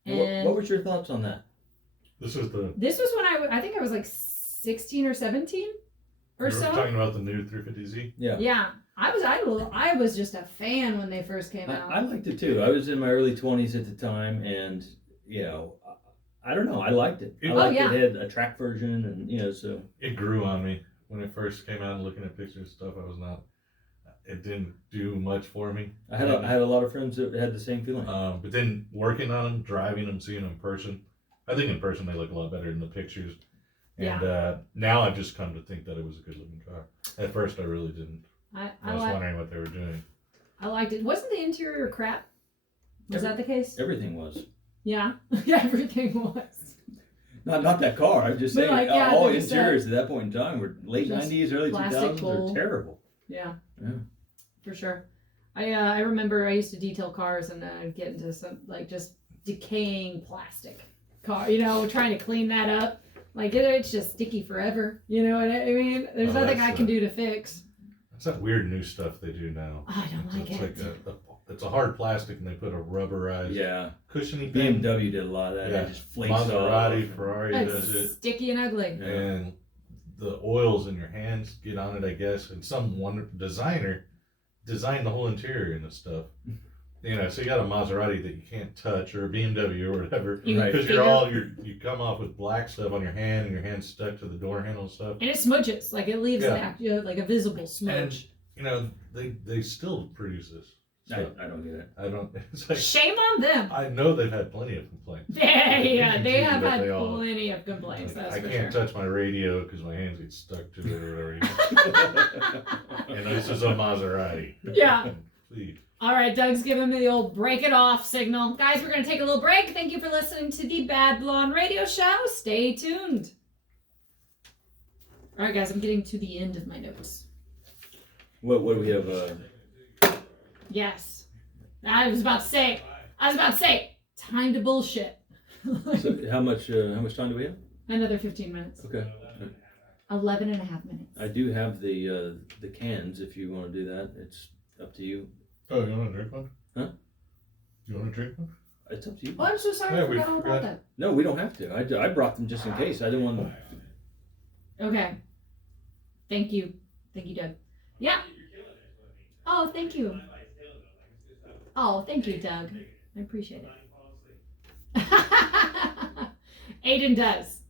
And What was your thoughts on that? This was when I think I was like 16 or 17 or so. so. Talking about the new 350Z. Yeah. Yeah, I was just a fan when they first came out. I liked it too. I was in my early 20s at the time, and I don't know. I liked it. It had a track version, and so it grew on me when it first came out. And looking at pictures and stuff, it didn't do much for me. I had a lot of friends that had the same feeling. But then working on them, driving them, seeing them in person, I think in person they look a lot better than the pictures. And now I've just come to think that it was a good looking car. At first I really didn't. I was wondering what they were doing. I liked it. Wasn't the interior crap? Was that the case? Everything was. Yeah, everything was. Not that car. I'm just saying all interiors at that point in time were late 90s, early 2000s. They're terrible. Yeah, for sure. I remember I used to detail cars and get into some just decaying plastic car. Trying to clean that up. It's just sticky forever. You know what I mean? There's nothing I can do to fix. That's that weird new stuff they do now. I don't like it. It's a hard plastic and they put a rubberized cushiony thing. BMW did a lot of that. Yeah. It just flakes Maserati, off. Ferrari does it. Sticky and ugly. And the oils in your hands get on it, I guess. And some wonderful designer designed the whole interior and this stuff. So you got a Maserati that you can't touch, or a BMW or whatever, because you come off with black stuff on your hand, and your hand's stuck to the door handle and stuff. And it smudges, it leaves like a visible smudge. And they still produce this. So I don't get it. I don't. It's like, Shame on them. I know they've had plenty of complaints. Yeah, they have But had they all- plenty of complaints. Like, That's I for can't sure. touch my radio because my hands get stuck to it or whatever. And this is a Maserati. Yeah. Please. All right, Doug's giving me the old break it off signal. Guys, we're going to take a little break. Thank you for listening to the Bad Blonde Radio Show. Stay tuned. All right, guys, I'm getting to the end of my notes. What do we have? Yes. I was about to say, time to bullshit. So how much time do we have? Another 15 minutes. Okay. 11 and a half minutes. I do have the cans if you want to do that. It's up to you. Oh, you want to drink one? Huh? You want to drink one? It's up to you. Oh, I'm so sorry. Yeah, I we forgot all about forgot. that. No, we don't have to. I brought them just in case. I didn't want them. Okay. Thank you. Thank you, Doug. Yeah. Oh, thank you. Oh, thank you, Doug. I appreciate it. Aiden does.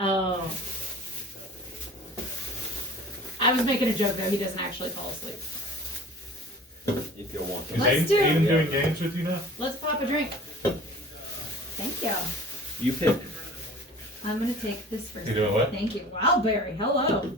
Oh. I was making a joke though. He doesn't actually fall asleep. If you want Is them. Let's Aiden, do it. Aiden doing games with you now? Let's pop a drink. Thank you. You pick. I'm gonna take this first. You doing what? Thank you. Wildberry. Hello.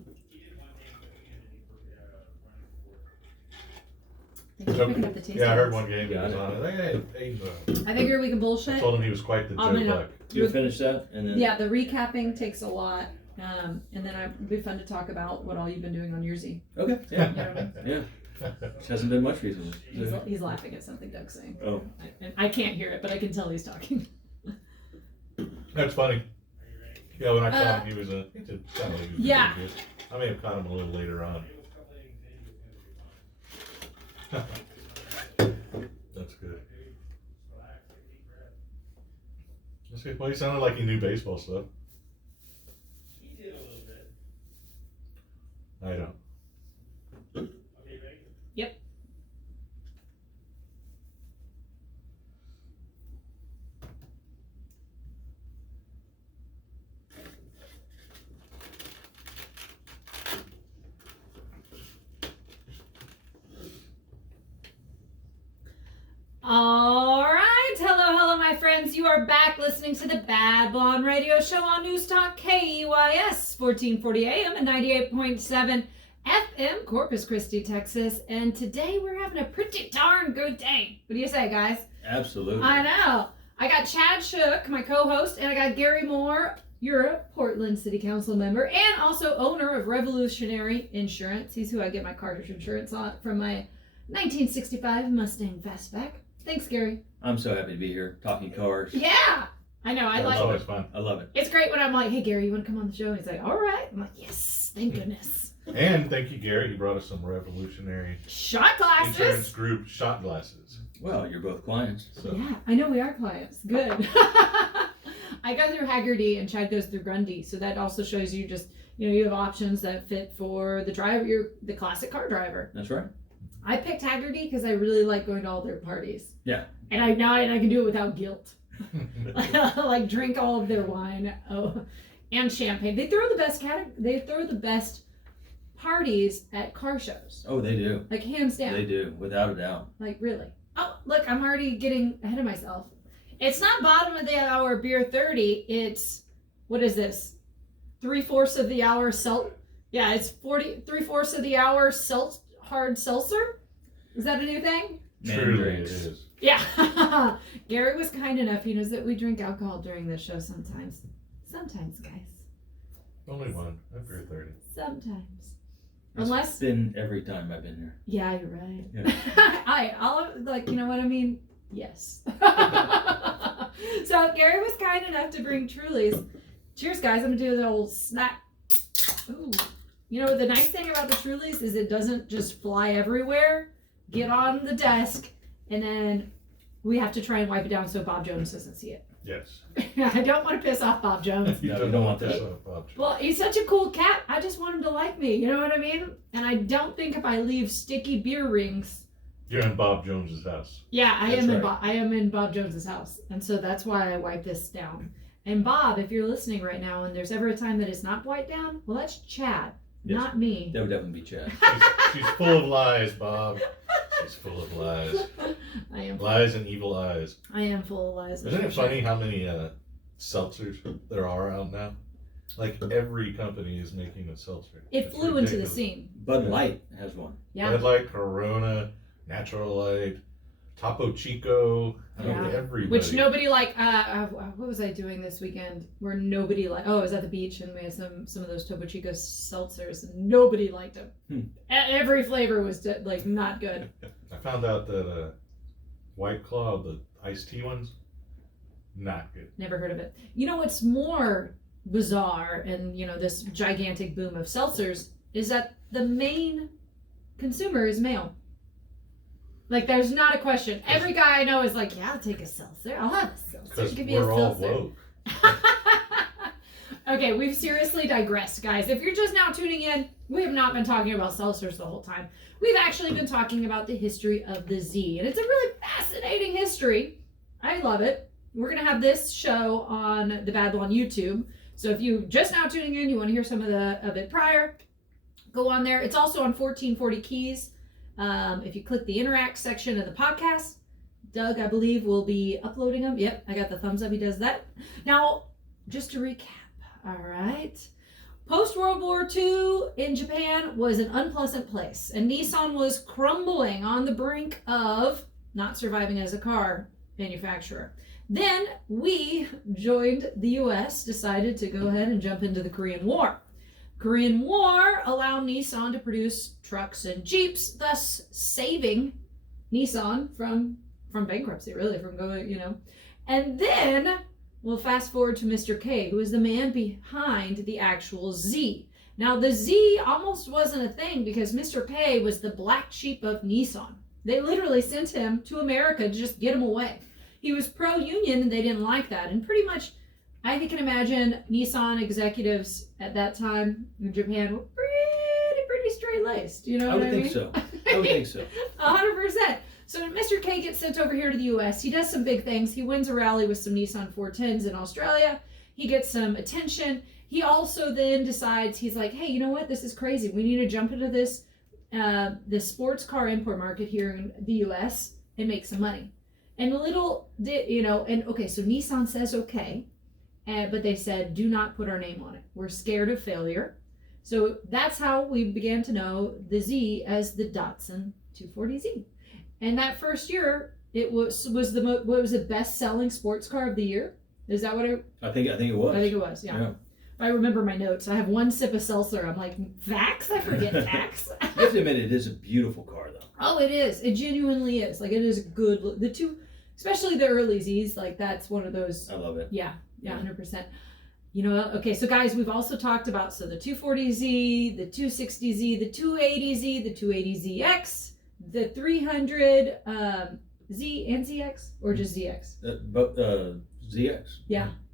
Thanks for picking up the taste Yeah, I heard buds. one game he was on. Hey, Aiden, I figure we can I bullshit. told him he was quite the I'm joke gonna- luck. You finish that and then. Yeah, the recapping takes a lot. And then it'd be fun to talk about what all you've been doing on your Z. Okay. Yeah. You know what I mean? Yeah. Which hasn't been much recently. He's laughing at something Doug's saying. Oh. And I can't hear it, but I can tell he's talking. That's funny. Yeah, when I caught him, he did sound like he was Yeah. pretty good. I may have caught him a little later on. That's good. That's good. Well, he sounded like he knew baseball stuff. I don't. Yep. All right. Hello, my friends. You are back listening to the Bad Blonde Radio Show on News Talk KEYS 1440 AM and 98.7 FM, Corpus Christi, Texas. And today we're having a pretty darn good day. What do you say, guys? Absolutely. I know. I got Chad Shook, my co-host, and I got Gary Moore, you're a Portland City Council member and also owner of Revolutionary Insurance. He's who I get my cartridge insurance on from my 1965 Mustang Fastback. Thanks, Gary. I'm so happy to be here talking cars. Yeah, I know. I It's like. always fun. I love it. It's great when I'm like, "Hey, Gary, you want to come on the show?" And he's like, "All right." I'm like, "Yes, thank goodness." And thank you, Gary. You brought us some revolutionary Shot insurance glasses. group shot glasses. Well, you're both clients. So Yeah, I know we are clients. Good. I go through Haggerty and Chad goes through Grundy, so that also shows you just you have options that fit for the driver. You're the classic car driver. That's right. I picked Haggerty because I really like going to all their parties. Yeah. And I can do it without guilt. Like drink all of their wine, and champagne. They throw the best parties at car shows. Oh, they do. Like hands down. They do, without a doubt. Like really. Oh, look, I'm already getting ahead of myself. It's not bottom of the hour beer 30. It's what is this? 3/4 of the hour Yeah, it's 3/4 of the hour hard seltzer. Is that a new thing? truly it drinks. is. Yeah. Gary was kind enough. He knows that we drink alcohol during this show sometimes. Sometimes, guys. Only one. After 30. Sometimes. It's Unless. been every time I've been here. Yeah, you're right. Yeah. I'll like, you know what I mean? Yes. So Gary was kind enough to bring Trulies. Cheers, guys. I'm gonna do the old snap. Ooh. You know, the nice thing about the Trulies is it doesn't just fly everywhere, get on the desk, and then we have to try and wipe it down so Bob Jones doesn't see it. Yes. I don't want to piss off Bob Jones. No, you don't want that. Well, he's such a cool cat. I just want him to like me. You know what I mean? And I don't think if I leave sticky beer rings. You're in Bob Jones's house. Yeah, I That's am right. I am in Bob Jones's house, and so that's why I wipe this down. And Bob, if you're listening right now and there's ever a time that it's not wiped down, well, that's Chad, Yes. not me. That would definitely be Chad. She's full of lies, Bob. She's full of lies. I am. Lies and evil eyes. I am full of lies. Isn't it funny how many seltzers there are out now? Like every company is making a seltzer. It It's flew into the ridiculous. scene. Bud Light has one. Yeah. Bud Light, Corona, Natural Light, Topo Chico. I mean, Yeah. everybody. Which nobody like. What was I doing this weekend? Where nobody like. Oh, I was at the beach and we had some of those Topo Chico seltzers and nobody liked them. Every flavor was like not good. I found out that White Claw, the iced tea ones, not good. Never heard of it. You know what's more bizarre and this gigantic boom of seltzers is that the main consumer is male. Like there's not a question. Every guy I know is like, yeah, I'll take a seltzer. I'll have a seltzer. Because Give me a we're all seltzer. woke. Okay, we've seriously digressed, guys. If you're just now tuning in, we have not been talking about seltzers the whole time. We've actually been talking about the history of the Z, and it's a really fascinating history. I love it. We're going to have this show on the Bad on YouTube. So if you just now tuning in, you want to hear some of it prior, go on there. It's also on 1440 Keys. If you click the interact section of the podcast, Doug, I believe, will be uploading them. Yep, I got the thumbs up. He does that. Now, just to recap. All right. Post-World War II in Japan was an unpleasant place, and Nissan was crumbling on the brink of not surviving as a car manufacturer. Then we joined the U.S., decided to go ahead and jump into the Korean War. Korean War allowed Nissan to produce trucks and Jeeps, thus saving Nissan from bankruptcy, really, from going, And then we'll fast forward to Mr. K, who is the man behind the actual Z. Now, the Z almost wasn't a thing because Mr. K was the black sheep of Nissan. They literally sent him to America to just get him away. He was pro-union and they didn't like that. And pretty much, I can imagine Nissan executives at that time in Japan were pretty straight-laced. You know what I mean? I would think so. 100%. So when Mr. K gets sent over here to the U.S., he does some big things. He wins a rally with some Nissan 410s in Australia. He gets some attention. He also then decides, he's like, hey, you know what? This is crazy. We need to jump into this sports car import market here in the U.S. and make some money. And okay, so Nissan says okay, but they said, do not put our name on it. We're scared of failure. So that's how we began to know the Z as the Datsun 240Z. And that first year, it was the best-selling sports car of the year. Is that what I think it was. I think it was, yeah. I remember my notes. I have one sip of seltzer. I'm like, facts? I forget facts. You have to admit, it is a beautiful car, though. Oh, it is. It genuinely is. Like, it is good. The two, especially the early Zs, like, that's one of those. I love it. Yeah, 100%. Okay, so guys, we've also talked about, the 240Z, the 260Z, the 280Z, the 280ZX, the 300 Z and ZX, or just ZX? ZX.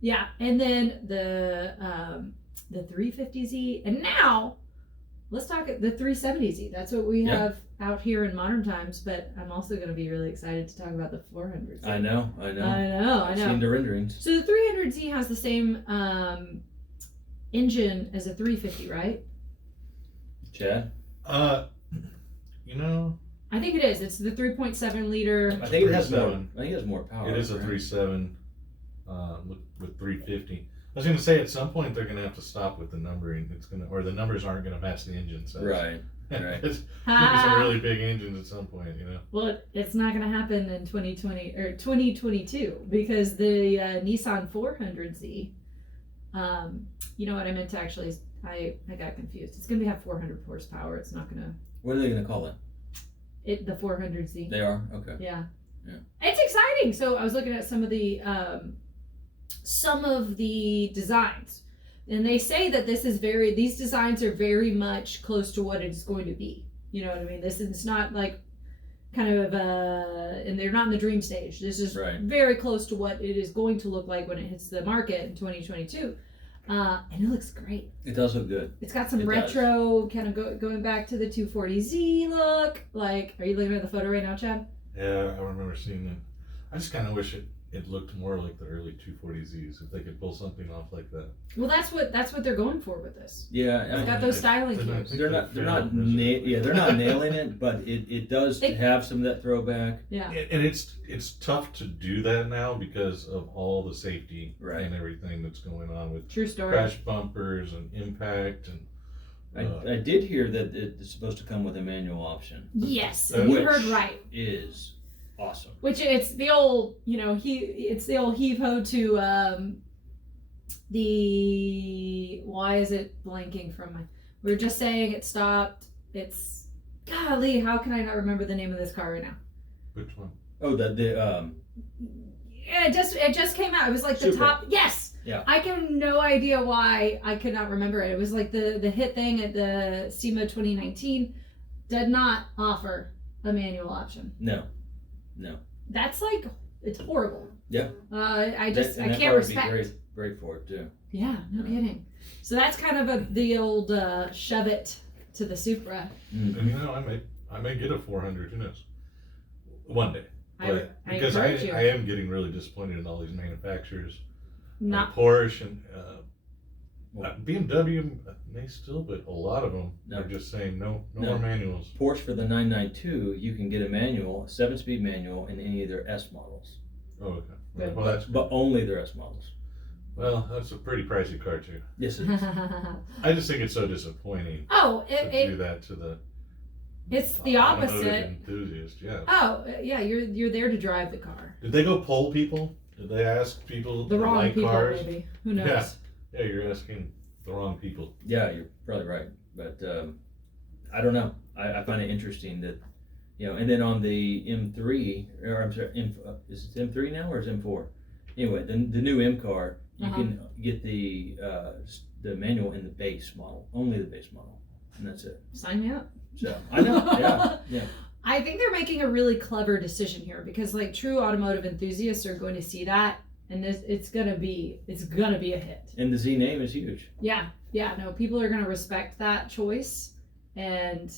Yeah, and then the 350Z, and now let's talk the 370Z. That's what we have out here in modern times. But I'm also going to be really excited to talk about the 400Z. I know. I've seen the renderings. So the 300Z has the same engine as a 350, right? Chad? I think it is. It's the 3.7 liter. I think it has 3.7. more power. It is a 3.7 with 350. I was going to say at some point they're going to have to stop with the numbering. Or the numbers aren't going to match the engine size. Right. There's going to be some really big engines at some point, Well, it's not going to happen in 2020 or 2022 because the Nissan 400Z. You know what I meant to actually? I got confused. It's going to have 400 horsepower. It's not going to. What are they going to call it? The 400Z. They are? Okay. Yeah. It's exciting. So I was looking at some of the designs, and they say that these designs are very much close to what it's going to be. You know what I mean? This is not like kind of and they're not in the dream stage. This is very close to what it is going to look like when it hits the market in 2022. And it looks great. It does look good. It's got some retro, kind of going back to the 240Z look. Like, are you looking at the photo right now, Chad? Yeah, I remember seeing it. I just kind of wish it it looked more like the early 240Zs, if they could pull something off like that. Well, that's what they're going for with this. Yeah, It's got those styling Then I cues. think they're not nailing it, but it does have some of that throwback. Yeah. And it's tough to do that now because of all the safety Right. and everything that's going on with True story. crash bumpers and impact and. I did hear that it's supposed to come with a manual option. Yes, Which- you heard right. Is awesome. Which it's the old, it's the old heave ho to why is it blanking from my? We were just saying it stopped. It's golly, how can I not remember the name of this car right now? Which one? Oh, Yeah, it just came out. It was like the Supra. top. Yes. Yeah. I have no idea why I could not remember it. It was like the hit thing at the SEMA 2019 did not offer a manual option. No. That's like, it's horrible. Yeah. I That can't car would respect. be great for it too. Yeah, no kidding. So that's kind of the old shove it to the Supra. Mm-hmm. And I may get a 400. Who knows? One day. But I because encourage you. I am getting really disappointed in all these manufacturers. Not Like Porsche and BMW may still, but a lot of them No. are just saying no No. more manuals. Porsche for the 992, you can get a manual, a 7-speed manual in any of their S models, Oh, okay. Good. Well, that's but only their S models. that's a pretty pricey car too. Yes, it is. I just think it's so disappointing oh, to do that to the it's the automotive opposite. enthusiast. Yeah. Oh, yeah, you're there to drive the car. Did they go poll people? Did they ask people The that wrong like people, cars? maybe. Who knows? Yeah, you're asking the wrong people. Yeah, you're probably right, but I don't know. I find it interesting that, and then on the M3, or I'm sorry, is it M3 now or is it M4? Anyway, the new M car, you can get the manual in the base model, only the base model, and that's it. Sign me up. So I know, yeah. I think they're making a really clever decision here because like true automotive enthusiasts are going to see that and it's gonna be a hit. And the Z name is huge. Yeah, no, people are gonna respect that choice, and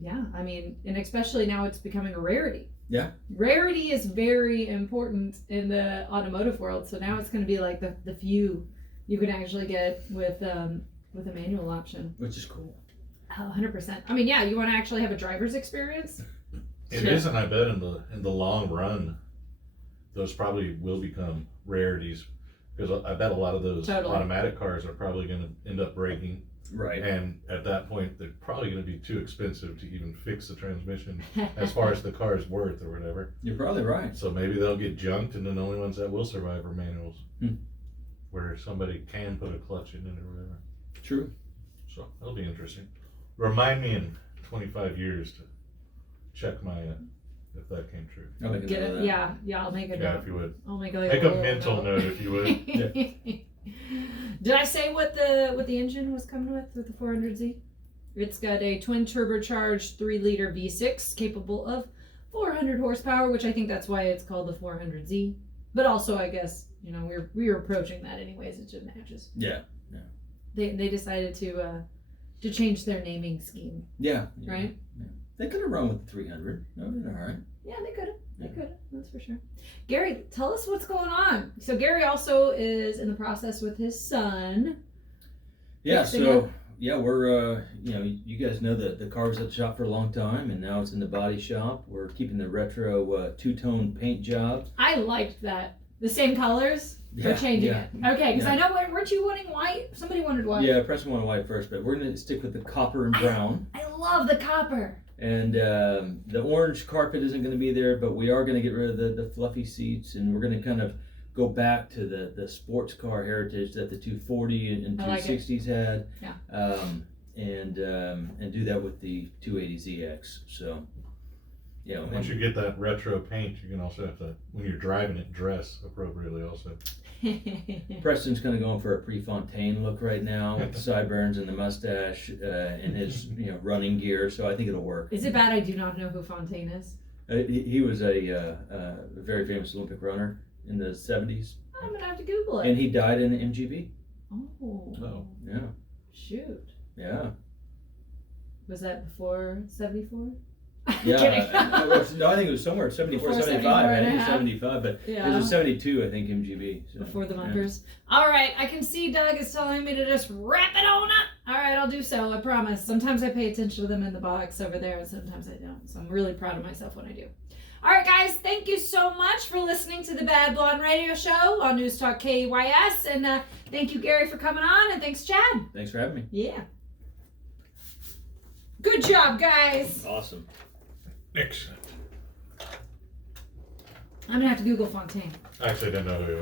yeah, I mean, and especially now it's becoming a rarity. Yeah. Rarity is very important in the automotive world, so now it's gonna be like the few you can actually get with a manual option. Which is cool. Oh, 100%. I mean, yeah, you want to actually have a driver's experience? It is, and I bet in the long run, those probably will become rarities because I bet a lot of those Totally. automatic cars are probably going to end up breaking, Right. and at that point, they're probably going to be too expensive to even fix the transmission as far as the car's worth or whatever. You're probably right. So maybe they'll get junked, and then the only ones that will survive are manuals, where somebody can put a clutch in it or whatever. True. So that'll be interesting. Remind me in 25 years to check my if that came true. I'll make a Get note of it? that. Yeah, I'll make a Yeah, note. if you would. I'll make like Make a little mental note if you would. Did I say what the engine was coming with the 400Z? It's got a twin turbocharged 3-liter V6 capable of 400 horsepower, which I think that's why it's called the 400Z. But also, I guess we were approaching that anyways. It just matches. Yeah. They decided to change their naming scheme, Yeah. right? Yeah. They could have run with the 300. No, they're all right. Yeah, they could have. They Yeah. could have. That's for sure. Gary, tell us what's going on. So Gary also is in the process with his son. Yeah. Fixing So up. yeah, we're you guys know that the car was at the shop for a long time, and now it's in the body shop. We're keeping the retro two-tone paint job. I liked that. The same colors. Yeah, We're changing yeah. it. Okay, because Yeah. I know, weren't you wanting white? Somebody wanted white. Yeah, Preston wanted white first, but we're gonna stick with the copper and brown. I love the copper. And the orange carpet isn't going to be there, but we are going to get rid of the fluffy seats, and we're going to kind of go back to the sports car heritage that the 240 and I like it. 260s had. Yeah. And do that with the 280ZX. So, Once you get that retro paint, you can also have to, when you're driving it, dress appropriately also. Preston's kind of going for a Prefontaine look right now with the sideburns and the mustache and his running gear. So I think it'll work. Is it bad I do not know who Fontaine is? He was a very famous Olympic runner in the 70s, I'm going to have to Google it. and he died in an MGB. Oh. Oh. Yeah, Shoot. yeah. Was that before 74? Yeah, Kidding. no, I think it was somewhere 74, Before 75. I 74 and a think it was half. 75, but Yeah. it was a 72, I think, MGB. So, Before the yeah. bumpers. All right, I can see Doug is telling me to just wrap it on up. All right, I'll do so. I promise. Sometimes I pay attention to them in the box over there, and sometimes I don't. So I'm really proud of myself when I do. All right, guys, thank you so much for listening to the Bad Blonde Radio Show on News Talk KYS, and thank you, Gary, for coming on, and thanks, Chad. Thanks for having me. Yeah. Good job, guys. Awesome. Excellent. I'm gonna have to Google Fontaine. Actually, I didn't know who